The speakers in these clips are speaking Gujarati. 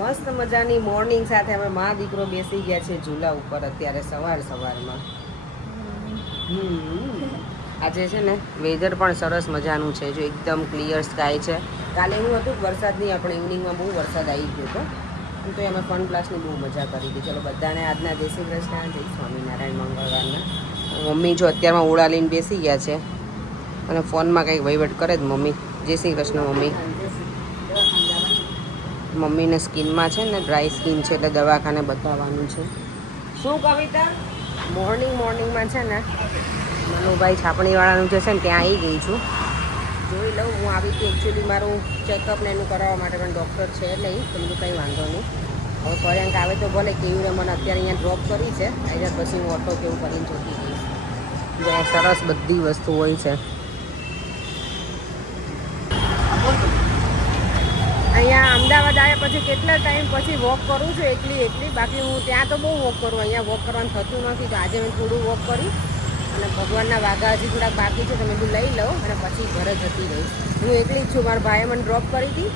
મસ્ત મજાની મોર્નિંગ સાથે અમે મા દીકરો બેસી ગયા છે ઝૂલા ઉપર અત્યારે સવારમાં. આજે છે ને વેધર પણ સરસ મજાનું છે, જો એકદમ ક્લિયર સ્કાય છે. કાલે એવું હતું વરસાદની, આપણે ઇવનિંગમાં બહુ વરસાદ આવી ગયો હતો, તો અમે ફન ક્લાસની બહુ મજા કરી હતી. ચલો બધાને આજના જય શ્રી કૃષ્ણ, જય સ્વામિનારાયણ મંગળવારના. મમ્મી જો અત્યારમાં ઓળા લઈને બેસી ગયા છે અને ફોનમાં કંઈક વહીવટ કરે જ મમ્મી. જય શ્રી કૃષ્ણ મમ્મી. મમ્મીને સ્કિનમાં છે ને ડ્રાય સ્કિન છે એટલે દવાખાને બતાવવાનું છે. શું કવિતા? મોર્નિંગમાં છે ને મનુભાઈ છાપણીવાળાનું જે છે ને ત્યાં આવી ગઈ છું. જોઈ લઉં, હું આવી હતી એકચ્યુઅલી મારું ચેકઅપ ને એનું કરાવવા માટે, પણ ડૉક્ટર છે નહીં તો બીજું કંઈ વાંધો નહીં. હવે પર્યંક આવે તો ભલે, કેવી રીતે મને અત્યારે અહીંયા ડ્રોપ કરી છે, અહીંયા પછી હું ઓટો કેવું કરીને જોતી જઈશ. જ્યાં સરસ બધી વસ્તુ હોય છે. અહીંયા અમદાવાદ આવ્યા પછી કેટલા ટાઈમ પછી વોક કરું છું એકલી. બાકી હું ત્યાં તો બહુ વોક કરું, અહીંયા વોક કરવાનું થતું નથી. તો આજે મેં થોડું વોક કરી અને ભગવાનના વાઘા હજી થોડાક બાકી છે તો મેં બધું લઈ લઉં અને પછી ઘરે જતી રહીશ. હું એકલી જ છું, મારા ભાઈએ મને ડ્રોપ કરી હતી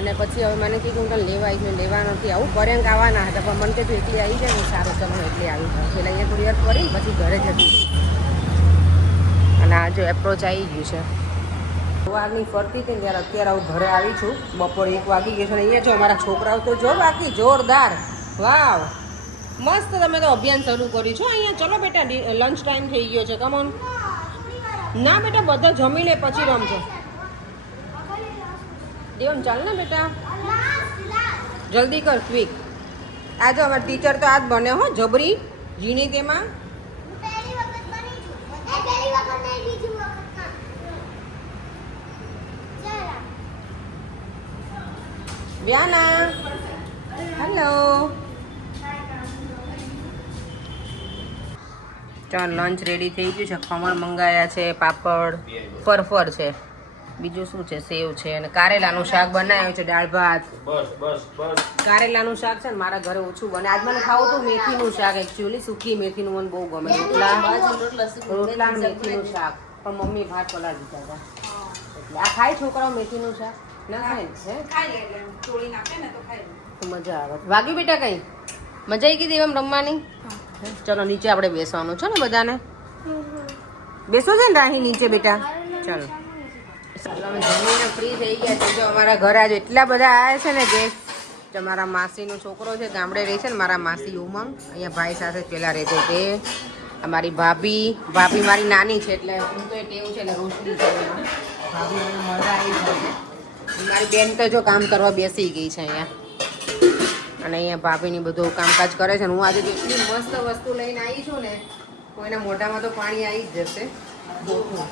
અને પછી હવે મને કીધું હું તને લેવા આવીશ. મેં લેવા નથી આવું, પર્યંક આવવાના હતા પણ મને કીધું એકલી આવી જાય ને સારું, ચાલો હું એકલી આવી જાઉં. એટલે અહીંયા થોડી વાર કરીને પછી ઘરે જતી રહીશ. અને આ જો એપ્રોચ આવી ગયું છે. વાગની ફરતી હતી ને ત્યારે અત્યારે હું ઘરે આવી છું. બપોરે 1 વાગી ગયો છે અને અહીંયા જો અમારા છોકરાઓ તો જો બાકી જોરદાર. વાવ, મસ્ત તમે તો અભિયાન શરૂ કર્યું છો અહીંયા. ચલો બેટા, લંચ ટાઈમ થઈ ગયો છે, કમ ઓન. ના બેટા, બધા જમી લે પછી રમજો. દેવન ચાલ ને બેટા, જલ્દી કર, ક્વિક. આ જો અમારા ટીચર તો આજ બને હો, જબરી ઝીણી તેમાં. વ્યાના, હેલો. ચાલ, લંચ રેડી થઈ ગયું છે. ખમણ મંગાયા છે, પાપડ, ફરફર છે, બીજું શું છે, સેવ છે અને કારેલાનું શાક બનાવ્યું છે, દાળ ભાત. કારેલાનું શાક છે ને મારા ઘરે ઓછું બને. આજ મને ખાવું હતું મેથીનું શાક, એકચ્યુઅલી સૂકી મેથીનું મને બહુ ગમે. રોટલા મેથીનું શાક, પણ મમ્મી ભાત પલાળી દીધા હતા. એટલે આ ખાય છોકરાઓ મેથીનું શાક? ના ખાય ને, મજા આવે. વાગ્યું બેટા કઈ? મજા આવી ગઈ એમ રમવાની? ચલો નીચે આપણે બેસવાનું છે ને બધાને. બેસો છે ને રાહી નીચે બેટા. ચાલો અમે જમીને ફ્રી થઈ ગયા છે. જો અમારા ઘરે આજે એટલા બધા આવ્યા છે ને ગેસ્ટ. મારા માસીનો છોકરો છે, ગામડે રહે છે ને મારા માસી ઉમંગ, અહીંયા ભાઈ સાથે પેલા રહેતો તે. અમારી ભાભી મારી નાની છે એટલે હું તો ટેવું છે એટલે રોટલી છે. ભાભી મને મળવા આવી છે. મારી બેન તો જો કામ કરવા બેસી ગઈ છે અહીંયા. અને અહીંયા ભાભીની બધું કામકાજ કરે છે. હું આજે એટલી મસ્ત વસ્તુ લઈને આવી છું ને, કોઈના મોઢામાં તો પાણી આવી જ જશે. કોઠું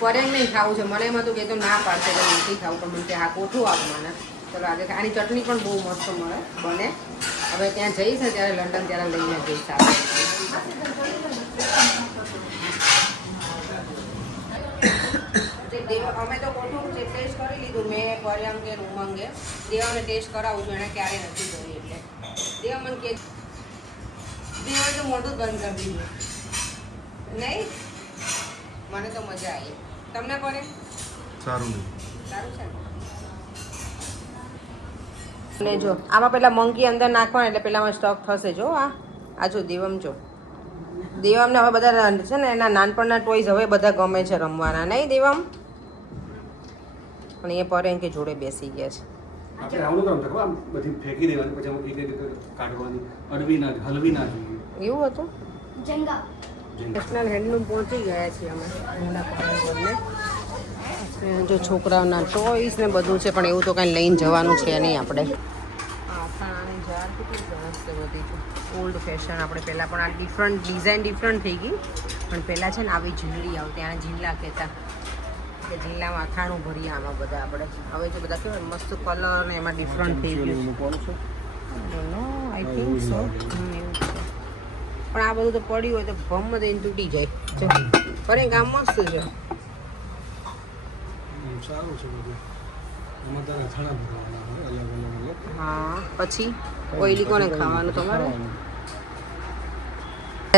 પરેંગ નહીં ખાવું છે, મને એમાં તો કે તો ના પાડશે એટલે નથી ખાવું, પણ મને હા કોઠું આપ મને. ચલો આજે આની ચટણી પણ બહુ મસ્ત બને. હવે ત્યાં જઈશ ને ત્યારે લંડન ત્યારે લઈને જઈશ આપણે. અમે તો કોઠું ટેસ્ટ કરી લીધું, મેં પર્યંકે ઉમંગે. દેવાને ટેસ્ટ કરાવું છું, એને ક્યારેય નથી કરી એટલે દેવા મને કે દેવાને તો મોઢું બંધ કરી દીધું. નહીં, મને તો મજા આવી. તમને પડે? સારું છે ને. જો આમાં પેલા મંકી અંદર નાખવાના એટલે પેલામાં સ્ટોક થશે. જો આ જો દેવમ, જો દેવમને હવે બધા છે ને એના નાનપણના ટોયઝ હવે બધા ગમે છે રમવાના, નહીં દેવમ? પણ એ પરેંગ કે જોડે બેસી ગયા છે. એવું હતું. નેશનલ હેન્ડલૂમ પહોંચી ગયા છીએ અમે. જો છોકરાઓના ટોયસ ને બધું છે, પણ એવું તો કાંઈ લઈને જવાનું છે નહીં આપણે. અથાણાની જાર કેટલી સરસ છે બધી છે, ઓલ્ડ ફેશન. આપણે પહેલાં પણ આ ડિઝાઇન ડિફરન્ટ થઈ ગઈ, પણ પહેલાં છે ને આવી ઝીંડલી આવતી, આને ઝીંડલા કહેતા. કે જિલ્લામાં અથાણું ભરીએ આમાં બધા આપણે. હવે જે બધા કેવાય મસ્ત કલર ને એમાં ડિફરન્ટ થઈ ગયું છે. આઈ થિંક સો એવું છે. પણ આ બધું તો પડ્યું હોય તો ભમ દઈને તૂટી જાય. પણ એ ગામ મસ્ત છે. હા, પછી ઓઈલી કોને ખાવાનું તમારે?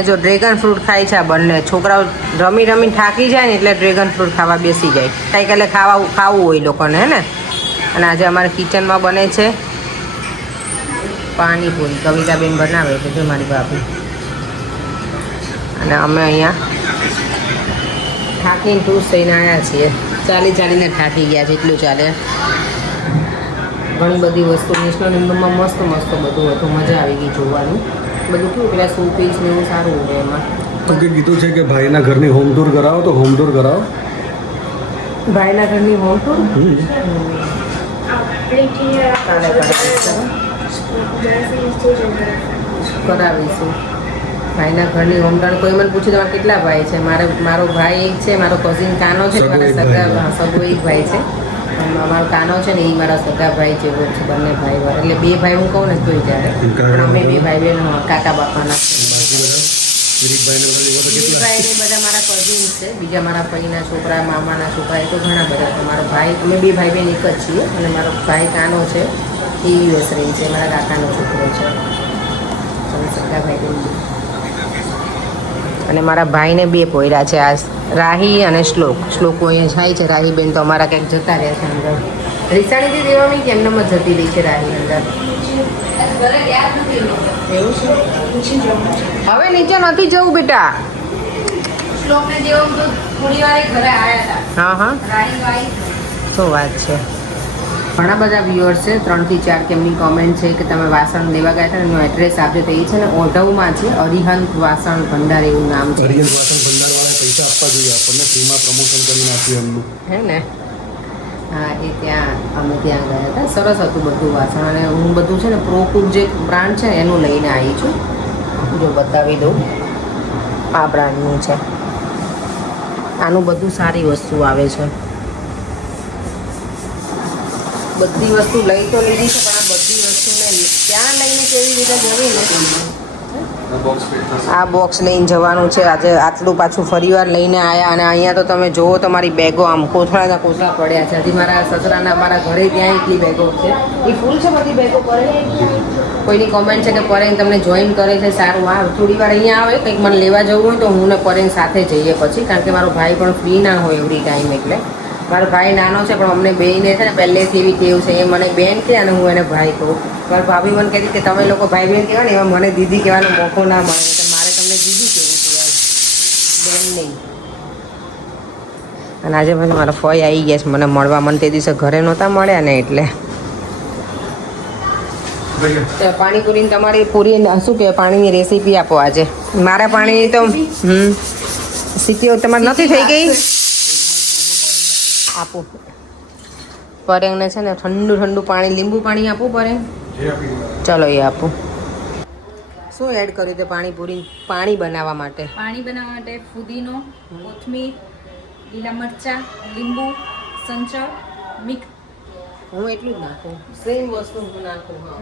જો ડ્રેગન ફ્રૂટ ખાય છે આ બંને છોકરાઓ. રમી થાકી જાય ને એટલે ડ્રેગન ફ્રૂટ ખાવા બેસી જાય. કંઈક એટલે ખાવું હોય લોકોને, હે ને. અને આજે અમારે કિચનમાં બને છે પાણીપુરી કવિતાબેન બનાવે છે જો મારી ભાભી. અને અમે અહીંયા થાકીને ખુશ થઈને આવ્યા છીએ. ચાલીને થાકી ગયા છે, એટલું ચાલે. ઘણી બધી વસ્તુ નેશનલ ઇન્ડોરમાં મસ્ત બધું હતું, મજા આવી ગઈ જોવાનું. બધું કેવું પેલા શો પીસ ને એવું સારું હોય એમાં. તો કે કીધું છે કે ભાઈના ઘરની હોમ ટૂર કરાવો, તો હોમ ટૂર કરાવો. ભાઈના ઘરની હોમ ટૂર કરાવીશું. ભાઈના ઘરની હોમ ટૂર. કોઈ મને પૂછ્યું તમારે કેટલા ભાઈ છે? મારો ભાઈ એક છે, મારો કઝિન કાનો છે, મારા સગા સગો એક ભાઈ છે. અમારો કાનો છે ને એ મારા સગા ભાઈ જેવો છે, બંને ભાઈ એટલે 2 ભાઈ હું કહું ને તોય ત્યારે. પણ અમે 2 ભાઈ બહેન કાકા બાપાના ભાઈ બધા મારા કઝિન છે. બીજા મારા ભાઈના છોકરા, મામાના છોકરા, એ તો ઘણા બધા છે. મારો ભાઈ અમે 2 ભાઈ બહેન એક જ છીએ. અને મારો ભાઈ કાનો છે એ યુએસ રહી છે, મારા કાકાનો છોકરો છે. સગા ભાઈ બહેન. અને મારા ભાઈને 2 પોયરા છે, આ રાહી અને શ્લોકો અહીંયા જાય છે. રાહી બેન તો અમારા ક્યાંક જતા રહ્યા છે અંદર. રીસાણીથી દેવાની કે એમને જ જતી રહી છે રાહી અંદર. એવું છે? હવે નીચે નથી જવું બેટા. હા શું વાત છે. ઘણા બધા વ્યુઅર્સ છે, 3 થી 4 કે એમની કોમેન્ટ છે કે તમે વાસણ લેવા ગયા હતા એનું એડ્રેસ આપજો. તો એ છે ને ઓઢવમાં છે, અરિહંત વાસણ ભંડાર એવું નામ છે. અરિહંત વાસણ ભંડારવાળા પૈસા આપવા જોઈએ આપણને, ફ્રીમાં પ્રમોશન કરી નાખ્યું એમનું, હે ને? હા, એ ત્યાં અમે ત્યાં ગયા હતા. સરસ હતું બધું વાસણ. અને હું બધું છે ને પ્રોકુક જે બ્રાન્ડ છે એનું લઈને આવી છું. જો બતાવી દઉં, આ બ્રાન્ડનું છે. આનું બધું સારી વસ્તુ આવે છે. બધી વસ્તુ લઈ તો લીધી છે, પણ આ બધી વસ્તુને ત્યાં લઈને કેવી રીતે જવી ને, આ બોક્સ લઈને જવાનું છે. આજે આટલું પાછું ફરીવાર લઈને આવ્યા. અને અહીંયા તો તમે જુઓ, તમારી બેગો આમ કોથળાના કોથળા પડ્યા છે. હજી મારા સસરાના મારા ઘરે ત્યાં એટલી બેગો છે. એ ફૂલ છે બધી બેગો પડે. કોઈની કોમેન્ટ છે કે પરેન તમને જોઈન કરે છે, સારું. હા, થોડી વાર અહીંયા આવે, કંઈક મને લેવા જવું હોય તો હું ને પરેન સાથે જઈએ પછી. કારણ કે મારો ભાઈ પણ ફ્રી ના હોય એવરી ટાઈમ. એટલે મારો ભાઈ નાનો છે, પણ અમને બેયને છે ને પહેલેથી એવી ટેવ છે. એ મને બેન કહે અને હું એને ભાઈ કહું. મારી ભાભી મને કહેતી કે તમે લોકો ભાઈ બહેન કહેવાય ને, એમાં મને દીદી કહેવાનો મોકો ના મળે. તો મારે તમને દીદી કહેવું કહેવાય, બેન નહીં. અને આજે પછી મારા ફોઈ આવી ગયા છે મને મળવા. મને તે દિવસે ઘરે નહોતા મળ્યા ને એટલે. પાણીપુરીની તમારી પૂરી શું કહેવાય, પાણીની રેસીપી આપો આજે. મારા પાણીની તો સીટીઓ તમારે નથી થઈ ગઈ. આપું પરેંગને છે ને ઠંડુ પાણી, લીંબુ પાણી આપું પરેંગ? ચલો એ આપું. શું એડ કર્યું તે પાણીપુરી પાણી બનાવવા માટે? પાણી બનાવવા માટે ફુદીનો, કોથમીર, લીલા મરચાં, લીંબુ, સંચળ, મિક્સ. હું એટલું જ નાખું, સેમ વસ્તુ હું નાખું. હા,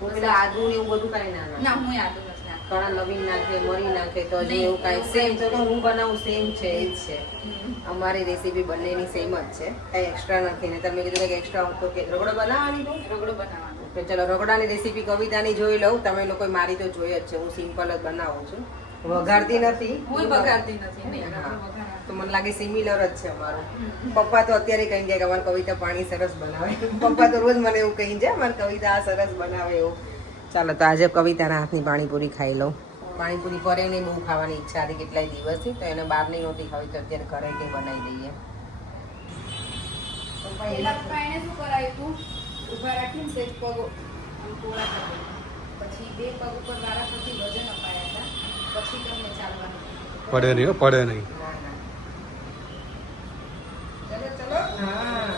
હું પેલા આદુ ને એવું બધું કાંઈ ના ના, હું આદુ નથી નાખતી. ઘણા લવિંગ નાખે, મરી નાખે, તો હજી એવું કાંઈ સેમ. તો હું બનાવું સેમ છે, એ જ છે. અમારી રેસીપી બંનેની સેમ જ છે, કાંઈ એક્સ્ટ્રા નથી. ને તમે કીધું કે એક્સ્ટ્રા તો કે રગડો બનાવવાની તો રગડો બનાવવાનો. તો ચલો રગડાની રેસીપી કવિતાની જોઈ લઉં. તમે લોકો મારી તો જોઈ જ છે, હું સિમ્પલ જ બનાવું છું, વઘારતી નથી. હું વઘારતી નથી. નહીં, તો મને લાગે સિમિલર જ છે અમારું. પપ્પા તો અત્યારે કહી જાય કે અમારી કવિતા પાણી સરસ બનાવે. પપ્પા તો રોજ મને એવું કહી જાય મારી કવિતા આ સરસ બનાવે એવું. ચાલો તો આજે કવિતાના હાથની પાણીપુરી ખાઈ લઉં. પાણીપુરી પર એને બહુ ખાવાની ઈચ્છા હતી કેટલાય દિવસથી, તો એને બહાર નહીં નહોતી ખાવી, તો અત્યારે ઘરે કંઈ બનાવી દઈએ. એને શું કરાયું તું, ઊભા રાખીને સેજ પગ આમ ટોળા કરી, પછી 2 પગ ઉપર વારાફરતી વજન અપાયા હતા, પછી તમને ચાલવાનું. પડે નહીં, પડે નહીં. ચલો હા,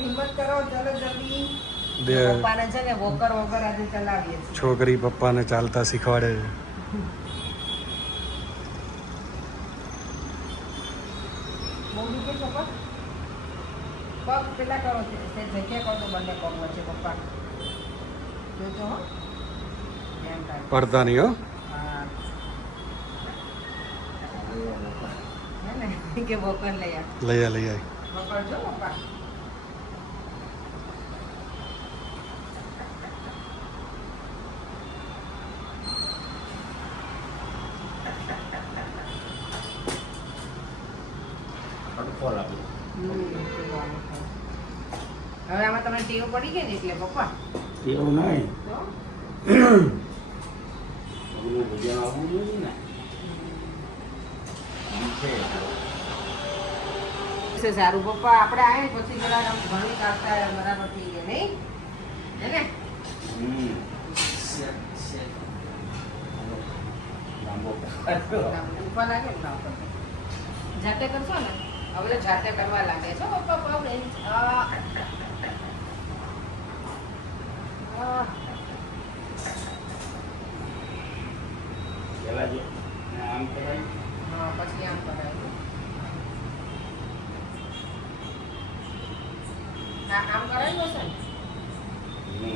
હિંમત કરો, ચલો જલ્દી. પપ્પાને છે ને વોકર આજે ચલાવીએ છીએ. છોકરી પપ્પાને ચાલતા શીખવાડે છે. પગ પેલા કરો, જગ્યા કરો તો બંને પગ વચ્ચે પપ્પા જોજો. હો પડતા નહીં. હો કે વોકર લઈ લઈ આય. વોકર જો પપ્પા. હવે આમાં તમને ટેવ પડી ગઈ ને એટલે પપ્પા એવું નહીં તો ઓલું ભજન આવવું જોઈએ ને છે સારું પપ્પા આપણે આવીએ પછી જરાક આમ ઘણી કાઢતા બરાબર થઈ ગયા નહીં હે ને લાંબો દુખવા લાગે ને ના ઉપર. જાતે કરશો ને હવે તો જાતે કરવા લાગે છો પપ્પા પગ પેલા જે આમ કરાય હા પછી આમ કરાય આમ કરાયું હશે ને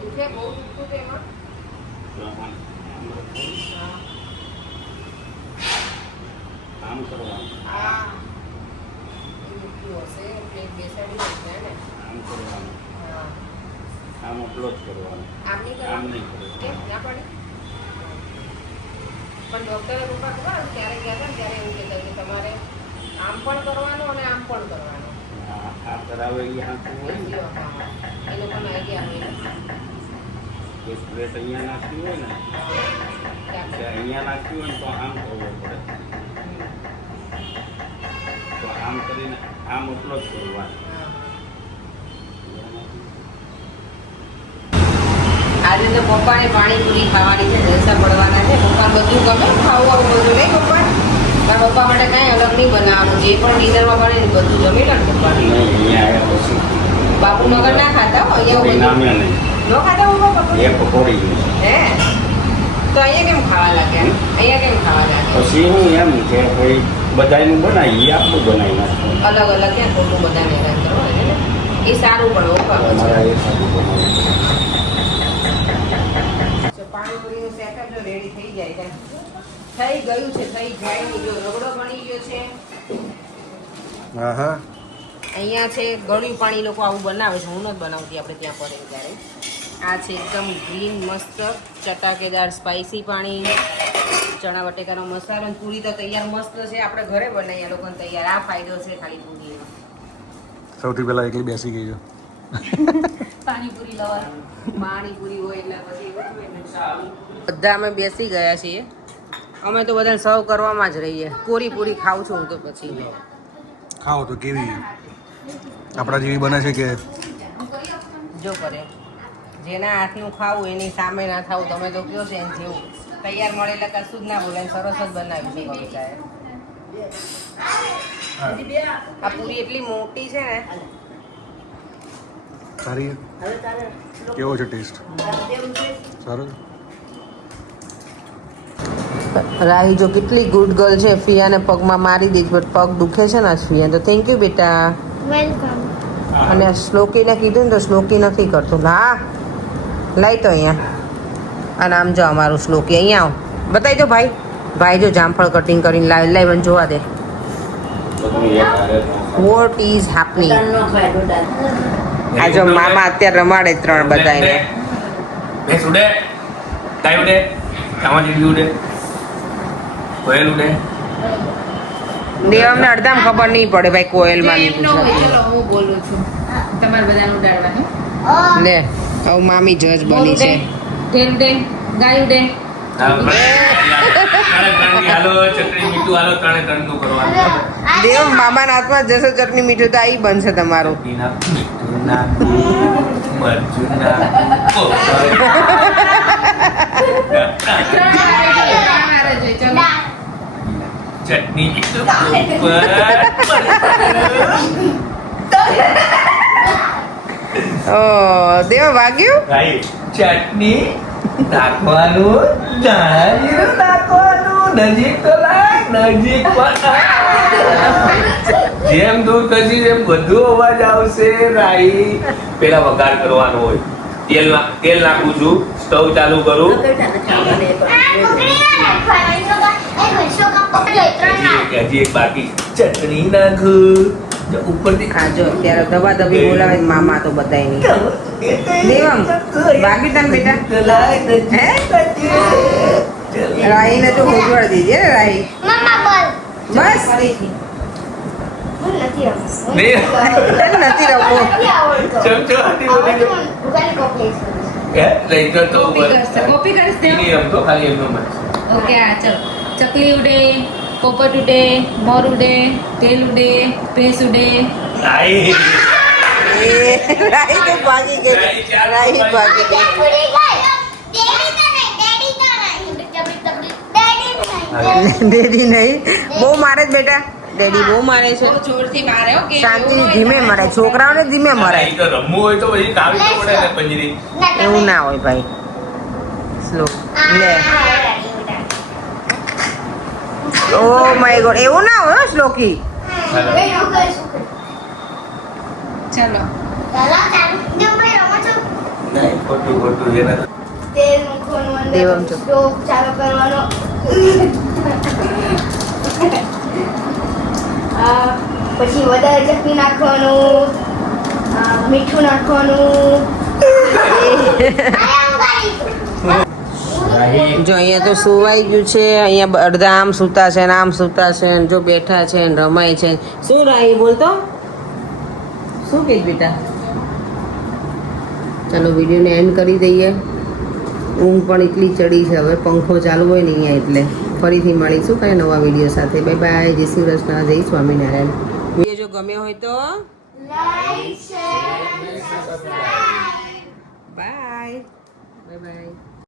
દુખે બહુ દુખતું છે એમાં આમ કરવાનું આ એ દુખ્યું હશે પ્લેટ બેસાડી હશે ને આમ કરવાનું હા આમ અપલોડ કરવાનું આમ નહીં આમ કરવાનું નહીં કરવાનું કેમ ના પડે પણ ડૉક્ટરે પપ્પા ખબર ત્યારે ગયા હતા ને ત્યારે એવું કહેતા કે તમારે આમ પણ કરવાનું અને આમ પણ કરવાનું આ કરાવે એ હાથું હોય ને એ લોકોને આઈડિયા હોય એક પ્લેટ અહીંયા નાખી હોય ને કે અહીંયા નાખ્યું હોય ને તો આમ કરવું પડે તો આમ કરીને આમ અપલોડ કરવાનું આજે તો પપ્પાને પાણીપુરી ખાવાની છે જલસા પડવાના છે પપ્પા બધું ગમે ખાવું આવું બધું નહીં પપ્પા મારા પપ્પા માટે કાંઈ અલગ નહીં બનાવવાનું જે પણ ડિનરમાં બને ને બધું જમી લે પપ્પા નહીં અહીંયા આવ્યા પછી બાપુ મગર ના ખાતા હો અહીંયા કંઈ બધું નામે નહીં ન ખાતા પપ્પા પપ્પા એ પકોડી ગયું હે તો અહીંયા કેમ ખાવા લાગ્યા અહીંયા કેમ ખાવા લાગ્યા પછી હું એમ કે કોઈ બધાનું બનાવીએ આપણું બનાવી નાખવું અલગ અલગ ક્યાં ખોટું બધાને હેરાન કરવા છે ને એ સારું પણ પપ્પા અમારા એ સારું બનાવે પાણીપુરીનું સેટઅપ જો રેડી થઈ જાય છે થઈ ગયું છે થઈ જાય નહીં જો રગડો બની ગયો છે હા હા અહીંયા છે ગળ્યું પાણી લોકો આવું બનાવે છે હું નથી બનાવતી આપણે ત્યાં પડે ત્યારે આ છે એકદમ ગ્રીન મસ્ત ચટાકેદાર સ્પાઇસી પાણી ચણા બટેકાનો મસાલો અને પૂરી તો તૈયાર મસ્ત છે આપણે ઘરે બનાવીએ આ લોકોને તૈયાર આ ફાયદો છે ખાલી પૂરીનો સૌથી પહેલા એકલી બેસી ગઈ છે પાણીપુરી લવર પાણીપુરી હોય એટલે પછી એવું જ હોય ને. બધા અમે બેસી ગયા છીએ અમે તો બધાને સર્વ કરવામાં જ રહીએ કોરી પૂરી ખાઉં છું હું તો પછી ખાઓ તો કેવી આપણા જેવી બને છે કે જો કરે જેના હાથનું ખાવું એની સામે ના થાવું તમે તો કયો છે એમ જેવું તૈયાર મળે એટલે કશું જ ના બોલે સરસ જ બનાવ્યું છે બગીચાએ આ પૂરી એટલી મોટી છે ને સારી કેવો છે ટેસ્ટ સારો રાહી જો કેટલી ગુડ ગર્લ છે ફિયાને પગમાં મારી દીધી બટ પગ દુખે છે ને ફિયા તો થેન્ક યુ બેટા વેલકમ. અને શ્લોકીને કીધું ને તો શ્લોકી નથી કરતો હા લાઈ તો અહીંયા અને આમ જો અમારું શ્લોકી અહીંયા આવ બતાવી દો ભાઈ ભાઈ જો જામફળ કટિંગ કરીને લાવી લાવી મને જોવા દે બધું એક હારે વોટ ઇઝ હેપનિંગ આ જો મામા અત્યારે રમાડે ત્રણ બધાને ભેંસ ઉડે ગાય ઉડે ચામાચીડી ઉડે કોયલ ઉડે દેવમને અડધામ ખબર નહીં પડે ભાઈ કોયલમાં નહીં એમ ન હોય પૂછે ચલો હું બોલું છું તમારે બધાનું ઉડાડવાનું લે હવે મામી જજ બની છે ઢેર ઉડે ગાય ઉડે હાલો ચટણી મીઠું હાલો ત્રણે ત્રણનું કરવાનું દેવ મામાના હાથમાં જશે ચટણી મીઠું તો આ ઈ બનશે તમારું મીઠું નાખું મરચું નાખું ચટણી મીઠું ઉપર ઓ દેવ વાગ્યું ભાઈ ચટણી નાખવાનું ધાણા નાખવાનું નજીક તો લાગ નજીક જેમ દૂર થશે એમ બધું અવાજ આવશે રાઈ પેલા વઘાર કરવાનો હોય તેલ નાખું છું સ્ટવ ચાલુ કરું હજી એક બાકી ચટણી નાખું ઉપરથી હા જો અત્યારે દબા દબી બોલાવે છે મામા તો બધાય નહીં દેવમ વાગી તને બેટા હે રાહીને તો ઉજવડ દીધી હે રાહી મમ્મા બોલ. બસ હું નથી રમતો. નહીં તને નથી રમવું નથી આવડતો. ચમચો હતી બધી આવડતું. ઉગાડી કોક લઈ લઈ જતો કોપી કરશે કોપી કરીશ તે નહીં રમતો ખાલી એમનો મત ઓકે આ ચલો ચકલી ઉડે પોપટ ઉડે મોર ઉડે તેલ ઉડે ભેંસ ઉડે રાઈ રાહી તો ભાગી ગઈ રાહી ભાગી ગઈ ડેડી નહીં બહુ મારે જ બેટા ડેડી બહુ મારે છે બહુ જોરથી મારે ઓકે શાંતિથી ધીમે મરાય છોકરાઓને ધીમે મરાય રાઈ તો રમવું હોય તો પછી કાવી તો પડે ને પંજરી એવું ના હોય ભાઈ સ્લો લે ઓ માય ગોડ એવું ના હોય હો, શ્લોકી ચલો નહીં ખોટું ખોટું એને દેવમ છો. ચાલુ કરવાનો પછી વધારે ચટણી નાખવાનું મીઠું નાખવાનું જો અહીંયા તો સુવાઈ ગયું છે અહીંયા અડધા આમ સૂતા છે ને આમ સૂતા છે ને જો બેઠા છે ને રમાય છે શું રાહી બોલતો શું કહીશ બેટા ચાલો વિડીયોને એન્ડ કરી દઈએ ઊંઘ પણ એટલી ચડી છે હવે પંખો ચાલુ હોય ને અહીંયા એટલે ફરીથી મળીશું કઈ નવા વિડીયો સાથે બાય બાય જય શ્રી કૃષ્ણ જય સ્વામિનારાયણ વિડીયો જો ગમ્યો હોય તો બાય બાય બાય